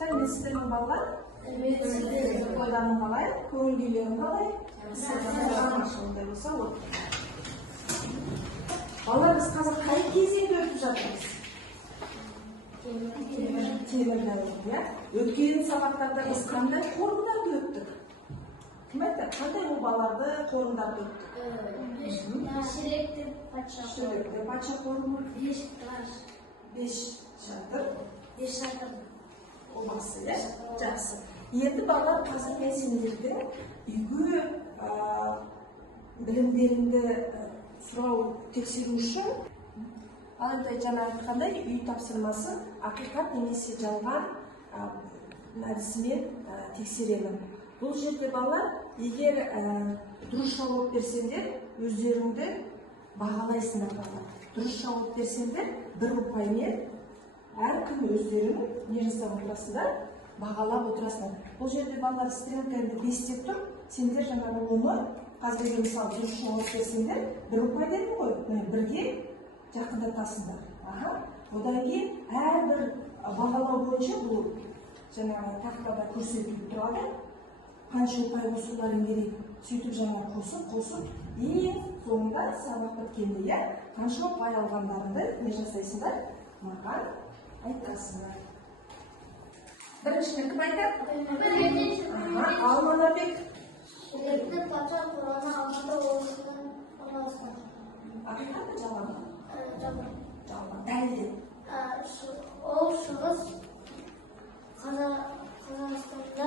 Сәлеметсіздер ме балалар? Ойларың қалай? Көңіл күйлерің қалай? Ондай болса ол. Балалар, біз қазір қай кезеңде өтіп жатырмыз? Темір дәуірі. Өткен сабақтарда біз қандай қорымдарды өттік? Кім айтты? Қандай обаларды, қорымдарды өттік? Шеректі патша. Шеректі патша қорымы? Беш шатыр. Обасы, иә? Жақсы. Енді балалар, қазір мен сендердің үйге білімдеріңді сұрау тексеру үшін жаңа айтқандай үй тапсырмасы ақиқат немесе жалған әдісімен тексеремін. Бұл жерде балалар, егер дұрыс жауап берсеңдер, өздеріңді бағалайсыңдар балалар. Дұрыс жауап берсеңдер, 1 ұпаймен әркім өздерін не жасап отырасыңдар, бағалап отырасыңдар. Бұл жерде балалар стрелкаңды 5 деп тұр, сендер жаңағы оны қазіргі мысалы дұрыс жауап берсеңдер, 1 ұпай дедім ғой, 1-ге жақындатасыңдар. Одан кейін әрбір бағалау бойынша бұл жаңағы тақтада көрсетіліп тұрады. Қанша ұпай қосуларың керек, сөйтіп жаңа қосып, ең соңында сабақ біткенде қанша ұпай алғандарыңды не жасайсыңдар? Маған айтасыңдар. Біріншіні кім айтады? Алманабек. Шеректі патша құраны алматы облысының орналасқан. Ақиқат па жалған ба? Жалған. Дәлелден. Ол шығыс Қазақстанда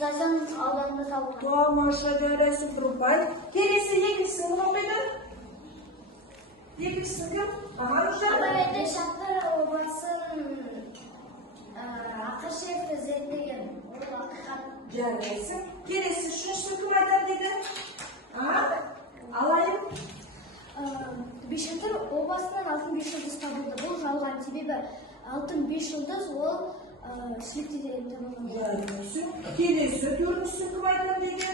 Зайсан ауданында табылған. Тамаша, жарайсың, 1 ұпай. Келесі екіншісін кім оқиды? Екіншісін кім? Абайда шатыр обасын Ақышевті зерттеген. Ол ақиқат. Жарайсың. Келесі үшіншісін кім айтады дейді? Алайын. Бешатыр обасынан алтын 5 жұлдыз табылды. Бұл жалған, себебі алтын 5 жұлдыз ол шіліктеден табылған. Жарайсың. Келесі 4-шісін кім айтады дейді?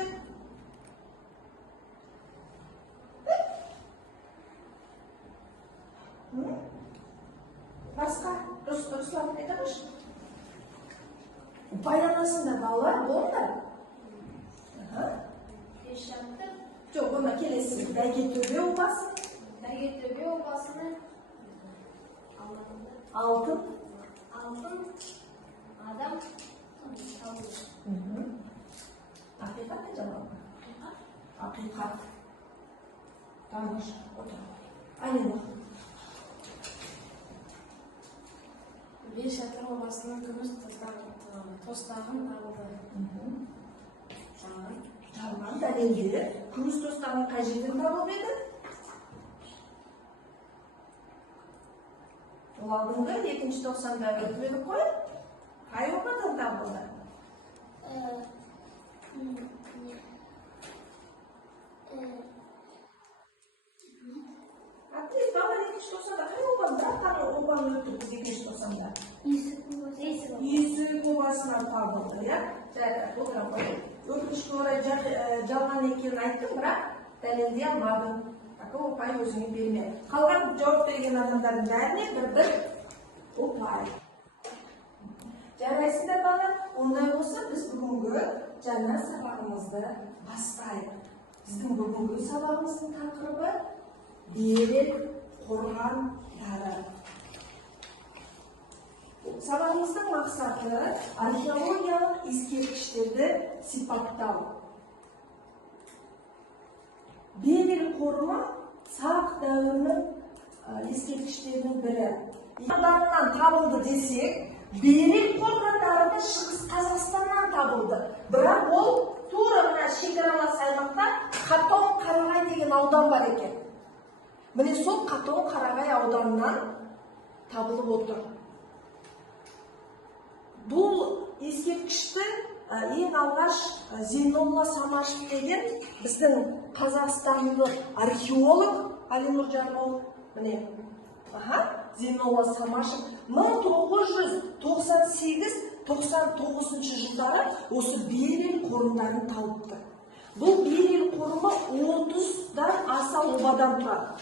Басқа Руслан айтамыш? Пайдаланасыңдар балалар, болыңдар. Бешатыр. Жоқ, оны келесі Бәйгетөбе обасы. Бәйгетөбе обасының Алтын адам табылды. Ақиқат пен жалған? Ақиқат. Таныш, отыр. Айнен. Бешатыр обасының күміс тостағын табылды. Жалған дәлелдері. Күміс тостағын қай жерден табылып еді? Ол алдыңғы 2-ші 90-да өтіп едік қой? Қай обадан табылды? Атыс, бала 2-ші 90-да қай обанда? Қай обаны өтіп біз 2-ші 90-да? Есік обасынан табылды, иә? Жарайды, отырам қой. Өкінішке орай жалған екенін айттым, бірақ дәлелдей алмадым. Такой ұпай өзіңе берме. Қалған жауап берген адамдардың бәріне 1-1 ұпай. Жарайсыңдар бала, ондай болса біз бүгінгі жаңа сабағымызды бастайық. Біздің бүгінгі сабағымыздың тақырыбы берік қорғандары. Сабағымыздың мақсаты археологиялық ескерткіштерді сипаттау. Бебел қорымы сақ дәуірінің ескерткіштерінің бірі. Ауданынан табылды десек, Бебел қорғандарында Шығыс Қазақстаннан табылды. Бірақ ол тура мына шекаралас аймақта Қатон-Қарағай деген аудан бар екен. Міне сол Қатон-Қарағай ауданынан табылып отыр. Бұл ескерткішті ең алғаш Зейнолла Самашев деген біздің қазақстандық археолог Алинұр Жармол, міне, Зейнолла Самашев 1998-99 жылдары осы Берел қорымдарын тауыпты. Бұл Берел қорымы 30-дан аса обадан тұрады.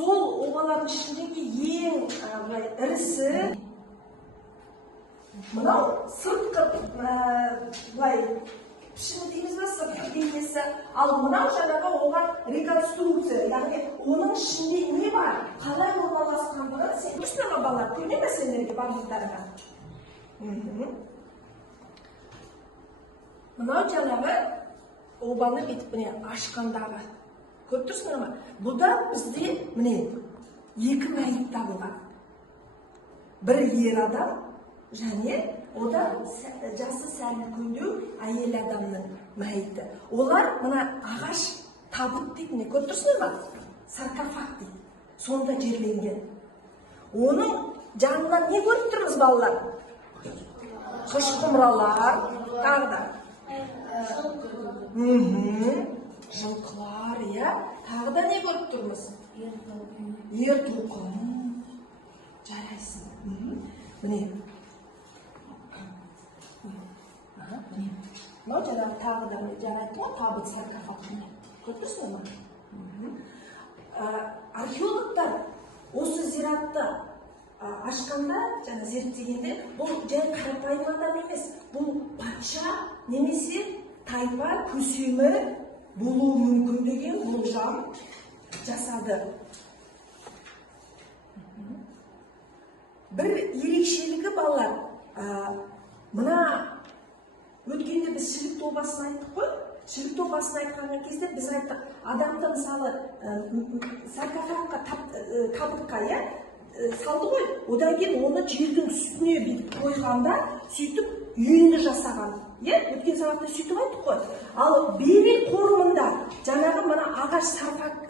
сол обалардың ішіндегі ең былай ірісі мынау сыртқы былай пішіні дейміз ба, сыртқы бейнесі. Ал мынау жаңағы оған реконструкция, яғни оның ішінде не бар, қалай орналасқандығын сен көрсің ме балалар, көрме ме сендерге барлықтарына? Мынау жаңағы обаны бүйтіп міне ашқандағы. Көріп тұрсыңдар ма? Бұда бізде міне екі мәйіт табылған. Бір ер адам және ода жасы сәл үлкендеу әйел адамның мәйіті. Олар мына ағаш табыт дейді, міне көріп тұрсыңдар ма? Саркофаг дейді. Сонда жерленген. Оның жанынан не көріп тұрмыз балалар? Қыш құмыралар, тағы да жылқылар, иә. Тағы да не көріп тұрмыз? Ер тоқым. Жарайсың. Міне. Мынау жаңағы тағы да жарайтын ғой, табыт саркофаг. Көріп тұрсың ма? Археологтар осы зиратты ашқанда, жаңа зерттегенде, бұл жай қарапайым адам емес. Бұл патша немесе тайпа көсемі болуы мүмкін деген болжам жасады. Бір ерекшелігі балалар, мына өткенде біз шілік тобасын айттық қой. Шілік тобасын айтқан кезде біз айттық, адамды мысалы саркофагқа табытқа салды ғой, одан кейін оны жердің үстіне бүйтіп қойғанда, сөйтіп үйінді жасаған. Өткен сабақта сөйтіп айттық қой. Ал Бебел қорымында жаңағы мына ағаш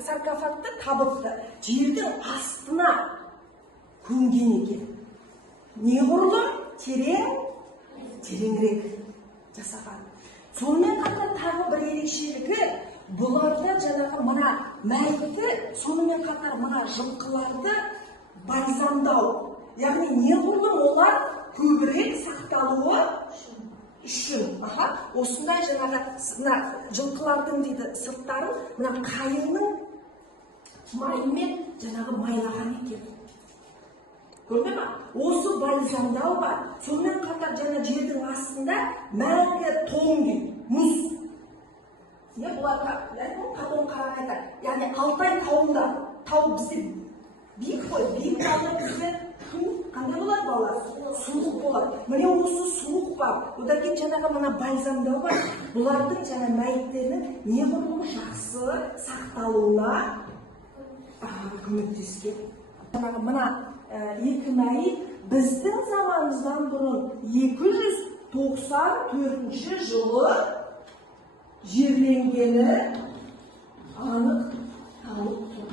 саркофагты табытты жердің астына көмген екен. Не құрылым? Тереңірек жасаған. Сонымен қатар тағы бір ерекшелігі, бұларда жаңағы мына мәйітті, сонымен қатар мына жылқыларды бальзамдау. Яғни не құрылым? Олар көбірек сақталуы үшін. Осындай жаңағы жылқылардың дейді сырттарын мына қайыңның майымен жаңағы майлаған екен. Көрді ма? Осы бальзамдау бар. Сонымен қатар жаңа жердің астында мәңгі тоң дейді, мұз. Бұларға қатон қарағайда, яғни Алтай тауында, тау бізде биік қой, биік тауда бізде қандай болады балалар? Суық болады. Міне осы суық бар. Одан кейін жаңағы мына бальзамдау бар. Бұлардың жаңа мәйіттерінің неғұрлым жақсы сақталуына көмектескен. Мына екі мәйіт біздің заманымыздан бұрын 294 жылы жерленгені анық талып тұр.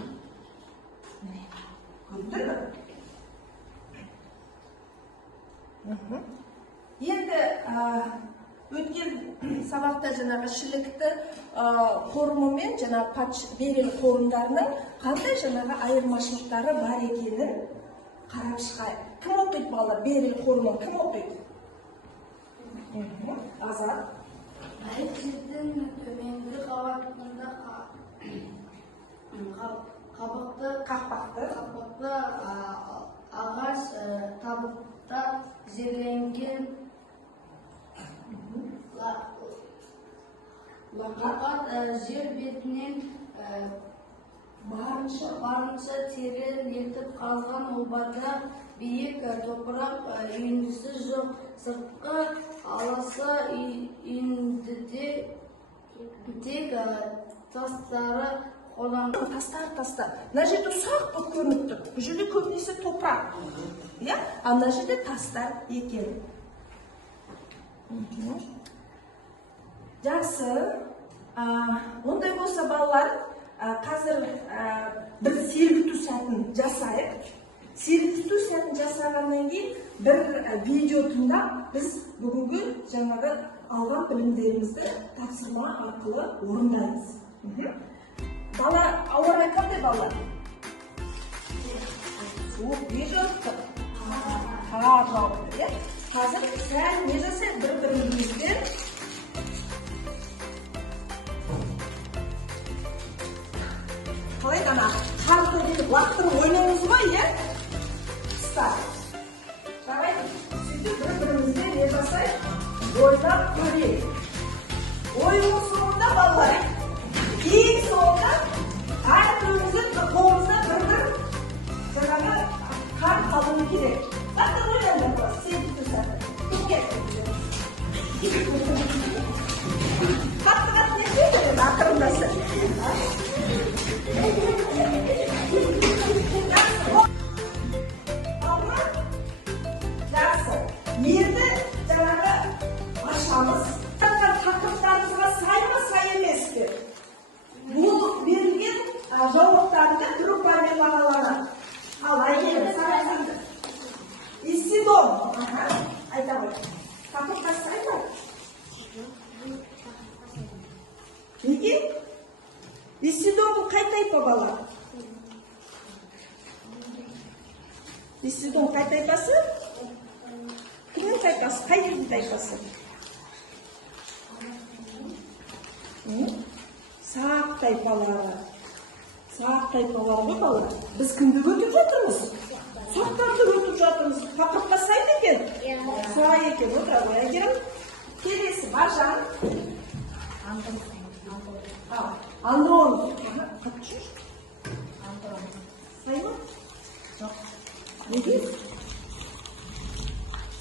Көрдіңдер ме? Енді өткен сабақта жаңағы шілікті қорымы мен жаңағы Бебел қорымдарының қандай жаңағы айырмашылықтары бар екенін қарап шығайық. Кім оқиды балалар? Бебел қорымын кім оқиды? Азат. Жердің төменгі қабатында қақпақты ағаш табытта жерленген лақат жер бетінен барынша терең етіп қазған обада биік топырақ үйіндісі жоқ. Сыртқы аласа үйіндіде тек тастары қолданылған. Тастар. Мына жерде ұсақ болып көрініп тұр. Бұл жерде көбінесе топырақ. А мына жерде тастар екен. Жақсы. Ондай болса балалар, қазір бір сергіту сәтін жасайық. Сергіту сәтін жасағаннан кейін бір видео тыңдап, біз бүгінгі жаңағы алған білімдерімізді тапсырма арқылы орындаймыз. Бала, ауа райы қандай балалар? Суық, не жауапты? Қар жауапты. Қазір сәл не жасайық бір-бірімізден? Қалай дана? Қарды артына келіп лақтырып ойнаймыз ғой, иә? Старт. Давай, сөйтіп бір-бірімізге не жасайық? Ойнап көрейік. Ойынның соңында балалар, ең соңында әрбіріміздің қолымызда бір-бір жаңағы қарт қалуы керек. Лақтырып ойнаңдар балалар, сен тұрсаңдар. Қатты-қатты не істейді, ақырындасы. Жақсы. Енді жаңағы ашамыз. Тақырыптарымызға сай ма, сай емес пе? Бұл берілген жауаптарды группамен бағаланады. Ал Айгерім, сарасаңды. Исидон. Айта ғой. Тақырыпқа сай ма? Неге? Исидон қай тайпа бала? Исидон қай тайпасы? Кімнің тайпасы? Қай елдің тайпасы? Сақ тайпалары. Сақ тайпалары ғой балалар. Біз кімді өтіп жатырмыз? Сақтарды өтіп жатырмыз. Тақырыпқа сай ма екен? Сай екен. Отыра ғой, Әйгерім. Келесі, Баржан. Андрон. Қатты жүр? Сай ма? Жоқ. Неге?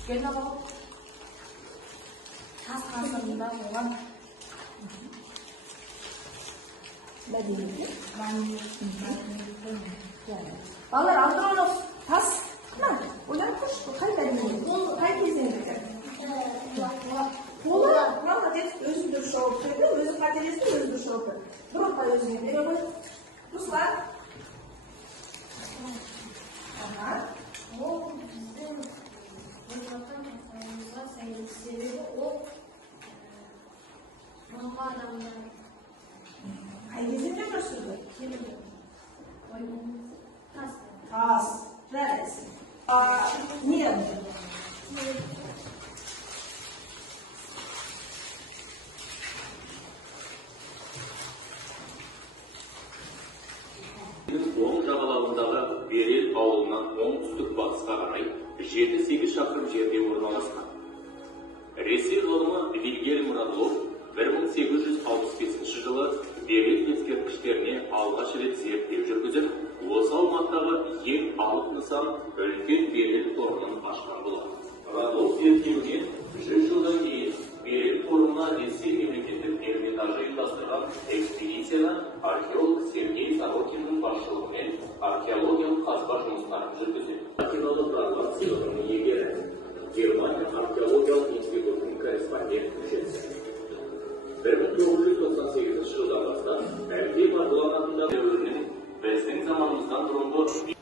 Гена болып, тас ғасырында болған мәдениеті? Балалар, Андронов тас ма? Ойланып көрші, қай мәдениет? Қай кезеңдікі? Қолы, молодец, өзі дұрыс жауап берді, өзі қателесті, өзі дұрыс жауап берді. Бір ұпай өзіне бере ғой. Руслан. Ол біздің болатын жасауымызға сәйкес, себебі ол бұрынғы адамдар Қай кезеңде өмір сүрді? тас. Тас. Жарайсың. Не? Оң жағалауындағы Берел ауылынан оңтүстік батысқа қарай 7-8 шақырым жерде орналасқан. Ресей ғалымы Вильгельм Радлов 1865 жылы Берел ескерткіштеріне алғаш рет зерттеу жүргізіп, осы аумақтағы ең алып нысан үлкен Берел торының ашқан болған. Радлов зерттеуінен 100 жылдан кейін Берел торына Ресей мемлекеттік Эрмитажы ұйымдастырған экспедицияны археолог Сергей Сорокиннің басшылығымен археологиялық қазба жұмыстарын жүргізді. Археолог Радлов сыйлығының иегері, Германия археологиялық институтының корреспондент мүшесі. 1998 жылдан бастап әлде барланатында дәуірінің біздің заманымыздан бұрынғы.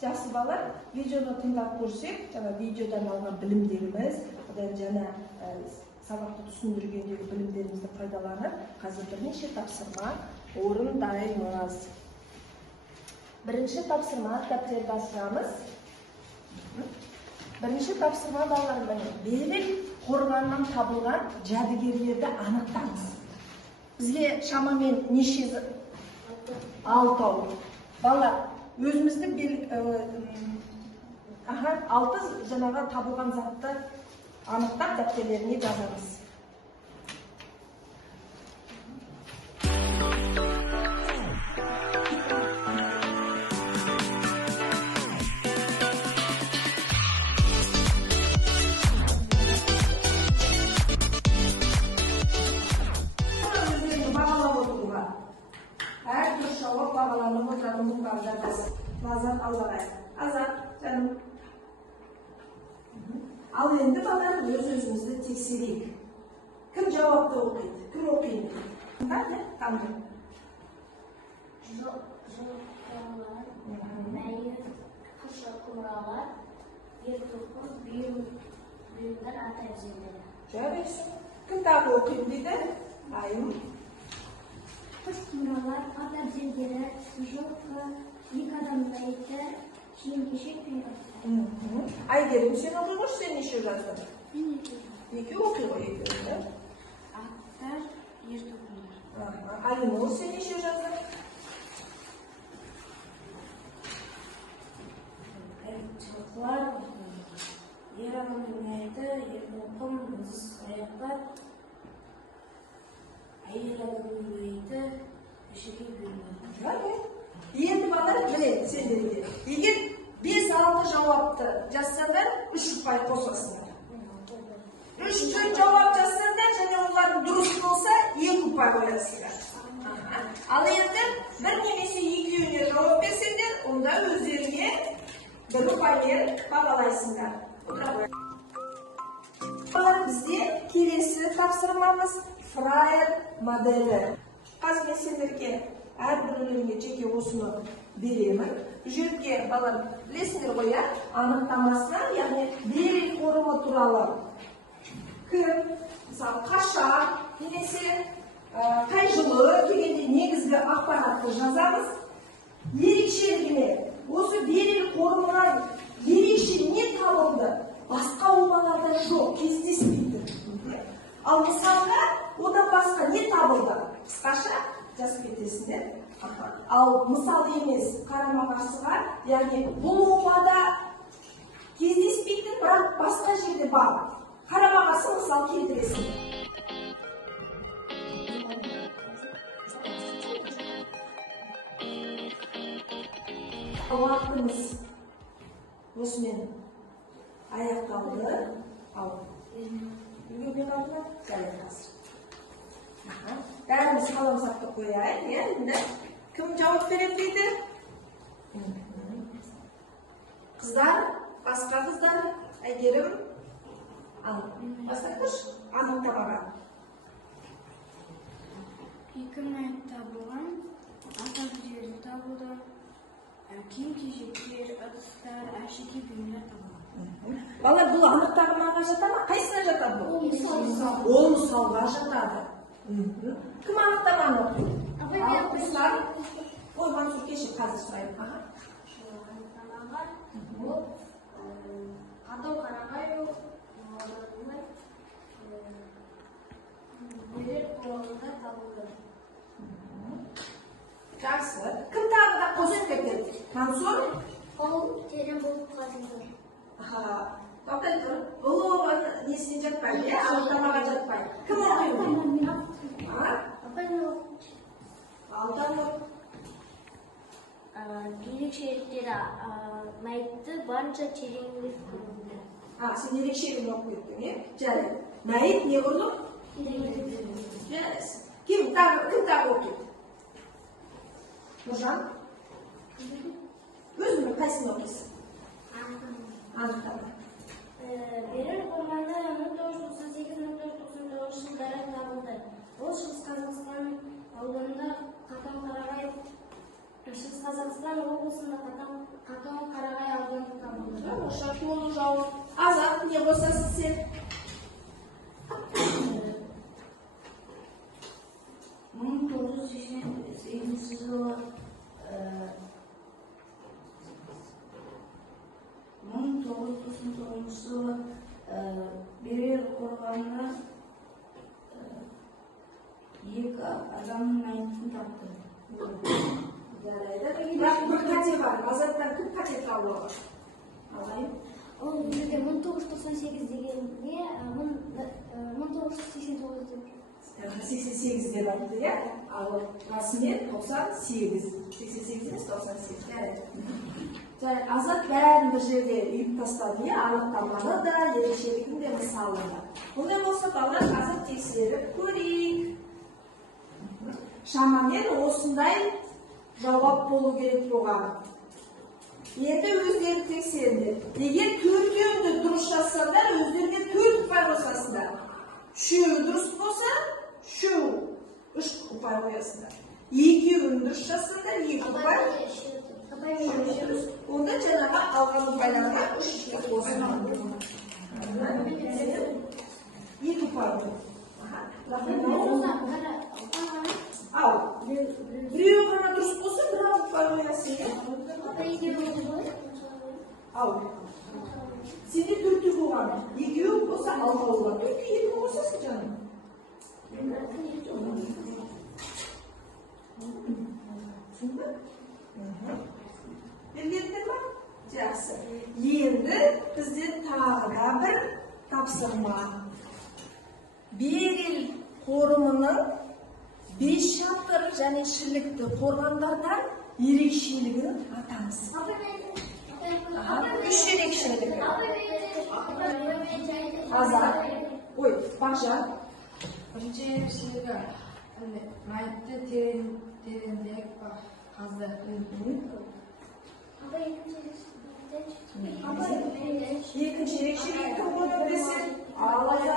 Жақсы балалар, видеоны тыңдап көрсек, жаңа видеодан алған білімдеріміз, жаңа сабақты түсіндіргендегі білімдерімізді пайдаланып, қазір бірнеше тапсырма орындаймыз. Бірінші тапсырма дәптерді ашамыз. Бірінші тапсырма балалар, Берел қорғанынан табылған жәдігерлерді анықтаңыз. Бізге шамамен неше 6 балалар, өзімізді 6 жаңаға табылған затты анықтап дәптерлеріне жазамыз. Әртүрлі жауап бағаланып отыратын бұл бағдарбыз. Назар алғай. Азат, жаным. Ал енді балалар өз-өзімізді тексерейік. Кім жауапты оқиды? Кім оқиды? Қандай? Жылқылар, мәйір, қышы құмыралар, ертоқын, бүйімдер ата әжелері. Жарайсың. Кім тағы оқиды дейді? Айым. Қыш құмыралар, ата әжелері, жылқы, екі адам мәйіті, киім-кешек пен аттар. Айгерім, сен оқи қош, сен неше жаздың? Мен екі. Екі оқи ғой, екеуі. Аттар, ертоқындар. Айым, ол сен неше жаздың? аяқлар, ер адамның аяқты, ер-тоқым, ұзын аяқтар, әйел адамның аяқты, ішіге бөлінеді. Енді балалар, міне сендерге. Егер 5-6 жауапты жазсаңдар, 3 ұпай қосасыңдар. 3-4 жауап жазсаңдар, және олардың дұрыс болса, 2 ұпай қоясыңдар. Ал енді бір немесе екеуіне жауап берсеңдер, онда өздеріңе 1 ұпаймен бағалайсыңдар. Балалар, бізде келесі тапсырмамыз фраер моделі. Қазір мен сендерге әрбіреулеріңе жеке осыны беремін. Бұл жерге балалар білесіңдер ғой, анықтамасына, яғни берел қорымы туралы кім, мысалы қашан, немесе қай жылы дегенде негізгі ақпаратты жазамыз. Ерекшелігіне, осы берел қорымынан ерекше не табылды? Басқа ұлмаларда жоқ, кездеспейді. Ал мысалға, одан басқа не табылды? Қысқаша жазып кетесіңдер. Ал мысал емес, қарама-қарсыға, яғни бұл ұлмада кездеспейтін, бірақ басқа жерде бар. Қарама-қарсы мысал келтіресіңдер. Уақытымыз осымен аяқталды. Ал үйге қалды ма? Сәлем қазір. Бәріміз қалам сақтап қояйық, енді кім жауап береді дейді? Қыздар, басқа қыздар, Әйгерім, бастақыш, анықтамаға. 2 аяқ табылған, атақ жері табылды, киім-кешектер, ыдыстар, әшекей бұйымдар табылған. Балалар, бұл анықтамаға жата ма? Қайсына жатады бұл? Ол мысалға жатады. Кім анықтаманы оқиды? Қыздар, ой, Мансұр кеше қазір сұрайын. Анықтамаға бұл қатау қарағай берел қорымында табылды. Жақсы. Кім тағы да қосып кетеді? Мансұр? Ол терең болып қазылды. Тоқтай тұр. Бұл несіне жатпайды, анықтамаға жатпайды. Кім оқиды? Алданып. Ерекшеліктері мәйітті барынша тереңдеп көрінді. Сен ерекшелігін оқып кеттің, жарайды. Мәйіт не құрды? Тереңдеп. Кім тағы оқиды? Нұржан? Өзіңнің қайсыны оқисың? Анықтама. Берел қорманы 1998-1999 жылдары табылды. Ол Шығыс Қазақстан ауданында Қатон-Қарағай, Шығыс Қазақстан облысында Қатон-Қарағай ауданында табылды. Шақты олу жауып. Азат, не қосасың сен? 1988 жылы 1999 жылы берел қорғанына 2 адамның мәйітін тапты. Бірақ бір қате бар. Азаттан кім қате табылған? Алайын. Ол жерде 1998 дегенде 1989 деп. 88 деп айтты, иә? Ал расымен 98. 88 емес, 98. Азат бәрін бір жерде үйіп тастады, иә? Анықтаманы да, ерекшелігін де, мысалы да. Бұндай болса, балалар қазір тексеріп көрейік. Шамамен осындай жауап болу керек болған. Енді өздері тексеріңдер. Егер төртеуінде дұрыс жазсаңдар, өздеріне 4 ұпай қосасыңдар. Үшеуі дұрыс болса, 3 ұпай қоясыңдар. Екеуін дұрыс жазсаңдар, 2 ұпай. Онда жаңағы алған ұпайларға 3 ұпай қосыңдар. 2 ұпай. Ал, біреуі ғана дұрыс болса, 1 ұпай қоясың. Ал, сенде 4 болған. 2 болса, алға болған. 4-2 қосасың жаным. Түсінді? Білгендер ма? Жақсы. Енді Endi bizde tağda bir tapsırma. Beril qorumunun 5 şartları және шілікті қорғандардан ерекшелігін атаңыз. Үш ерекшелігі. Азат. Ой, Бақжан. Бірінші ерекшелігі мәйітті тереңірек қазды. Екінші ерекшелігі кім қойып десе? Алайда.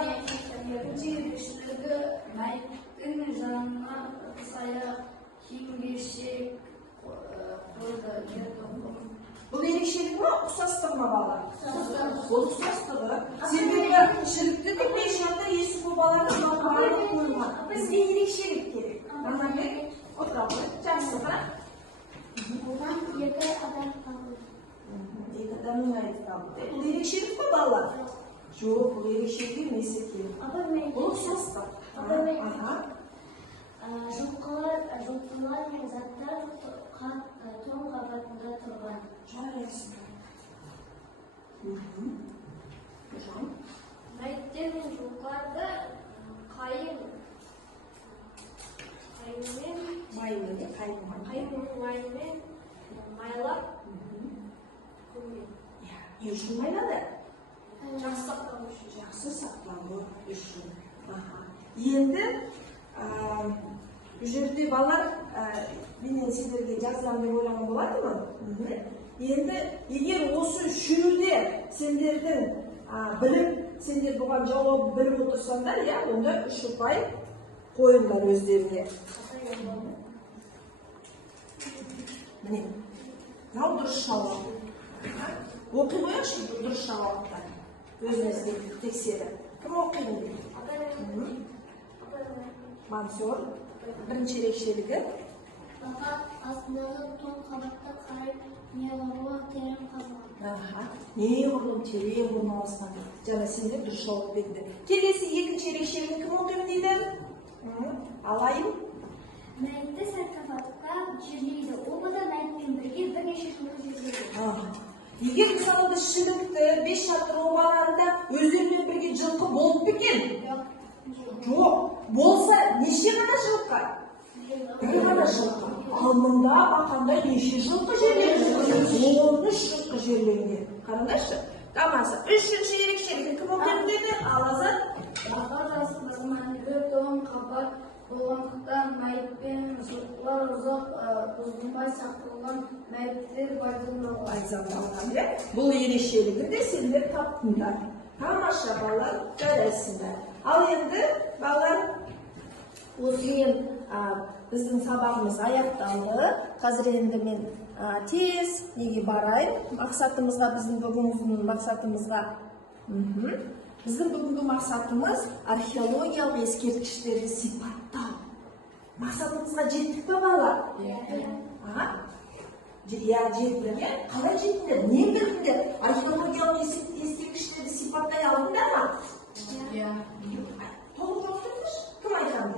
Екінші ерекшелігі мәйіттің жанына сая киім-кешек қойды. Бұл ерекшелік ма, ұқсастық ма бала? Бұл ұқсастығы. Себебі шілікті де 5 шарта есіп баланы барлық қойылған. Бізге ерекшелік керек. Ана мен отыра қой, жақсы қара. Оған екі адам қалды. Екі адамның айтып қалды. Бұл ерекшелік па балалар? Жоқ, бұл ерекшелік емес екен. Бұл ұқсастық. Жылқылар мен заттар тоң қабатында тұрған. Жарайсың. Мәйіттер мен жылқыларды қайың майымен майлап көмген. Не үшін майлады? Жақсы сақтау үшін. Жақсы сақталу үшін. Енді бұл жерде балалар менен сендерге жазған деп ойлаған болатынмын. Енді егер осы үшеуде сендердің біліп, сендер бұған жауап біліп отырсаңдар, онда 3 ұпай қойыңдар өздеріне. Міне, мынау дұрыс жауап. Оқи қояйықшы дұрыс жауапты. Өзімізге тексеріп. Кім оқиды? Мансур. Бірінші ерекшелігі. Бақа астындағы тоң қабатта қарай неғұрлым терең қазылған. Неғұрлым терең орналасқан. Жаңа сендер дұрыс жауап берді. Келесі екінші ерекшелігі кім оқиды дейді? Алайын. Мәйітті саркофагқа жерлейді. Оған мәйітпен бірге бірнеше күн жерлейді. Егер мысалы біз шілікті 5 шатыр обаларында өздерімен бірге жылқы болып екен? Жоқ. Болса неше ғана жылқы? Bir ғана жылқы. Ал мұнда бақанда неше жылқы жерленген? 13 жылқы жерленген. Қараңдаршы. Тамасы. Үшінші ерекшелігі кім оқиды деді? Алазат. Бақа астынан тоң қабат болғандықтан мәйітпен жылқылар ұзақ бұзылмай сақталған мәйіттер пайдаланылған. Бұл ерекшелігі де сендер таптыңдар. Тамаша балалар, жарайсыңдар. Ал енді балалар осымен біздің сабағымыз аяқталды. Қазір енді мен тез неге барайын? Мақсатымызға, біздің бүгінгі мақсатымызға. Біздің бүгінгі мақсатымыз археологиялық ескерткіштерді сипаттау. Мақсатымызға жеттік пе балалар? Жеттіңдер. Қалай жеттіңдер? Не білдіңдер? Археологиялық ескерткіштерді сипаттай алдыңдар ма? Толық отырыңыз. Кім айтқан?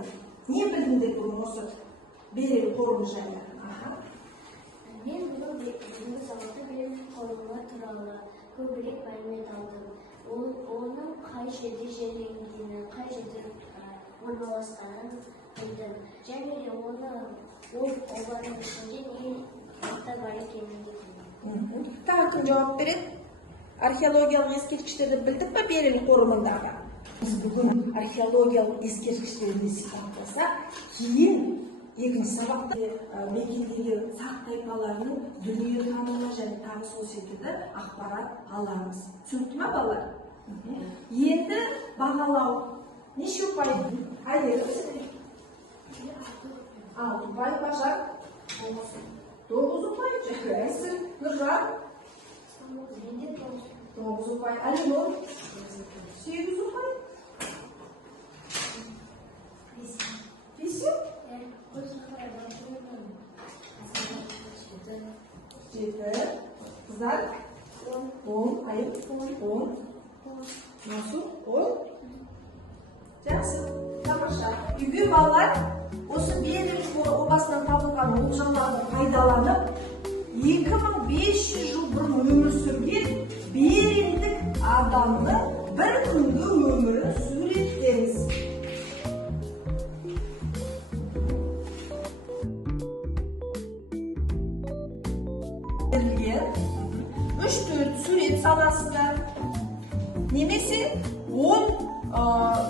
Не білдіңдер бүгін осы Берел қорымы жайлы? Мен бүгін бүгінгі сабақта Берел қорымы туралы көбірек мәлімет алдым. Оның қай жерде жерленгенін, қай жерде орналасқанын білдім. Және де ол обаның ішінде не аттар бар екенін де білдім. Тағы кім жауап береді? Археологиялық ескерткіштерді білдік пе Берел қорымындағы? Біз бүгін археологиялық ескерткіштерді сипаттасақ, кейін екінші сабақта мекендегі сақ тайпаларының дүниетанымы және тағы сол секілді ақпарат аламыз. Түсінікті ме балалар? Енді бағалау. Неше ұпай? Айыр. 6 ұпай Бақжан. 9 ұпай. Жарайсың. Нұржан. 9 ұпай. Әлинұр. 8 ұпай. 5. 7. Қыздар? 10. Айып? 10. Насу? 10. Жақсы. Тамаша. Үйге балалар осы Берел обасынан табылған олжаларды пайдаланып 2500 жыл бұрын өмір сүрген адамды бір күнгі өмірін суреттеңіз. Берілген 3-4 сурет саласыздар. Немесе 10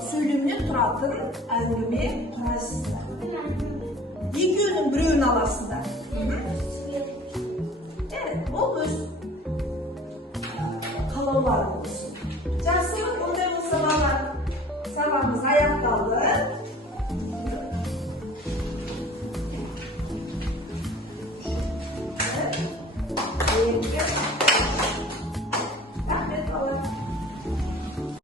сөйлемнен тұратын әңгіме құрасыздар. Екеуінің біреуін аласыздар. Ол өз қалаулары болсын. Жақсы, ондай болса сабағымыз аяқталды.